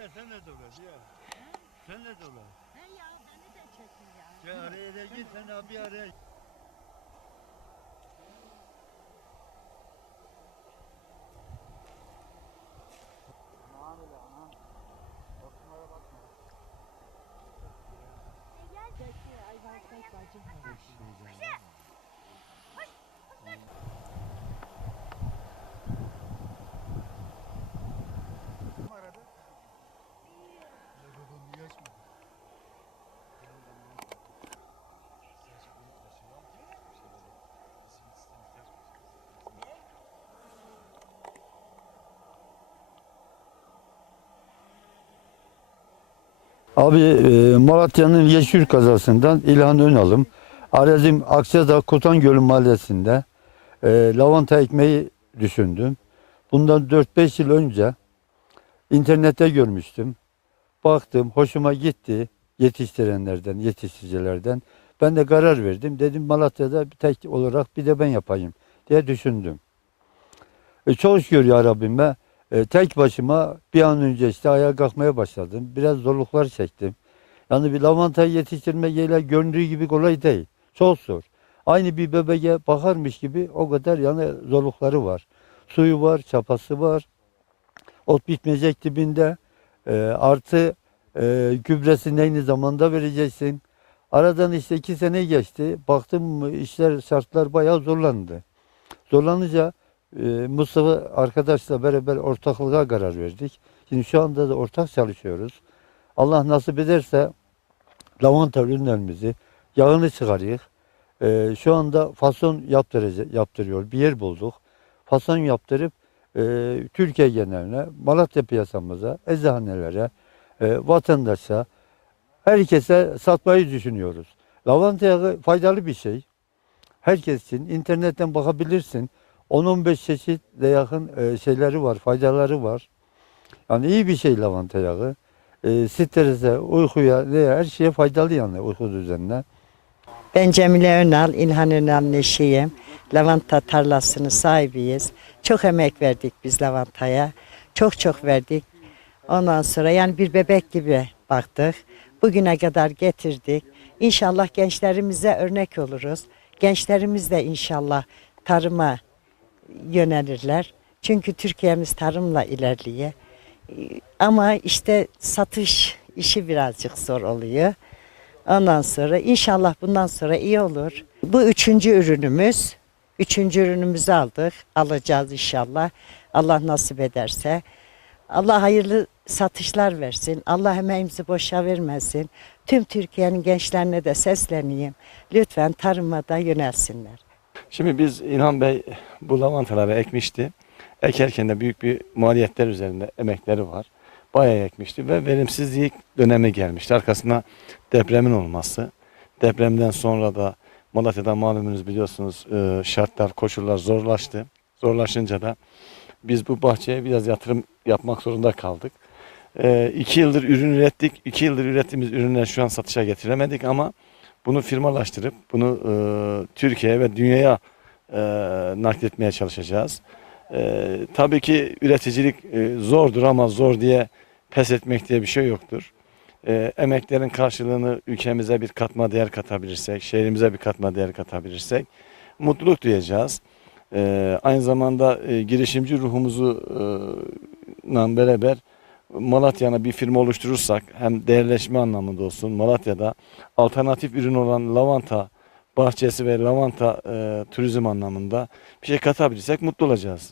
Hele sen de dolaş ya. Sen de dolaş. He ya beni de çekin ya. Gel araya da git sen abi araya. Abi e, Malatya'nın Yeşil kazasından İlhan Önal'ım. Arazim Aksa'da Kotan Gölü mahallesinde e, lavanta ekmeği düşündüm. Bundan 4-5 yıl önce internette görmüştüm. Baktım, hoşuma gitti yetiştirenlerden, yetiştiricilerden. Ben de karar verdim. Dedim Malatya'da bir tek olarak bir de ben yapayım diye düşündüm. E, çok şükür ya Rabbime e, tek başıma bir an önce işte ayağa kalkmaya başladım. Biraz zorluklar çektim. Yani bir lavantayı yetiştirmek öyle göründüğü gibi kolay değil. Çok zor. Aynı bir bebeğe bakarmış gibi o kadar yani zorlukları var. Suyu var, çapası var. Ot bitmeyecek dibinde. E, artı e, gübresini aynı zamanda vereceksin. Aradan işte iki sene geçti. Baktım işler, şartlar bayağı zorlandı. Zorlanınca Mustafa arkadaşla beraber ortaklığa karar verdik. Şimdi şu anda da ortak çalışıyoruz. Allah nasip ederse lavanta ürünlerimizi yağını çıkarıyık. E, şu anda fason yaptıracak, yaptırıyor. Bir yer bulduk. Fason yaptırıp e, Türkiye geneline, Malatya piyasamıza, eczanelere, e, vatandaşa, herkese satmayı düşünüyoruz. Lavanta yağı faydalı bir şey. Herkes için internetten bakabilirsin. 10-15 çeşitle yakın e, şeyleri var, faydaları var. Yani iyi bir şey lavanta yağı. E, strese, uykuya, her şeye faydalı yani uyku düzenine. Ben Cemile Önal, İlhan Önal'ın eşiyim. Lavanta tarlasının sahibiyiz. Çok emek verdik biz lavantaya. Çok çok verdik. Ondan sonra yani bir bebek gibi baktık. Bugüne kadar getirdik. İnşallah gençlerimize örnek oluruz. Gençlerimiz de inşallah tarıma yönelirler. Çünkü Türkiye'miz tarımla ilerliyor. Ee, Ama işte satış işi birazcık zor oluyor. Ondan sonra inşallah bundan sonra iyi olur. Bu üçüncü ürünümüz. Üçüncü ürünümüzü aldık. Alacağız inşallah. Allah nasip ederse. Allah hayırlı satışlar versin. Allah emeğimizi boşa vermesin. Tüm Türkiye'nin gençlerine de sesleneyim. Lütfen tarıma da yönelsinler. Şimdi biz İlhan Bey bu lavantaları ekmişti. Ekerken de büyük bir maliyetler üzerinde emekleri var. Bayağı ekmişti ve verimsizlik dönemi gelmişti. Arkasında depremin olması. Depremden sonra da Malatya'da malumunuz biliyorsunuz e, şartlar, koşullar zorlaştı. Zorlaşınca da biz bu bahçeye biraz yatırım yapmak zorunda kaldık. E, iki yıldır ürün ürettik. İki yıldır ürettiğimiz ürünler şu an satışa getiremedik ama bunu firmalaştırıp bunu e, Türkiye'ye ve dünyaya e, nakletmeye çalışacağız. E, tabii ki üreticilik e, zordur ama zor diye pes etmek diye bir şey yoktur. E, emeklerin karşılığını ülkemize bir katma değer katabilirsek, şehrimize bir katma değer katabilirsek mutluluk duyacağız. E, aynı zamanda e, girişimci ruhumuzu e, beraber Malatya'na bir firma oluşturursak hem değerleşme anlamında olsun Malatya'da alternatif ürün olan lavanta bahçesi ve lavanta e, turizm anlamında bir şey katabilirsek mutlu olacağız.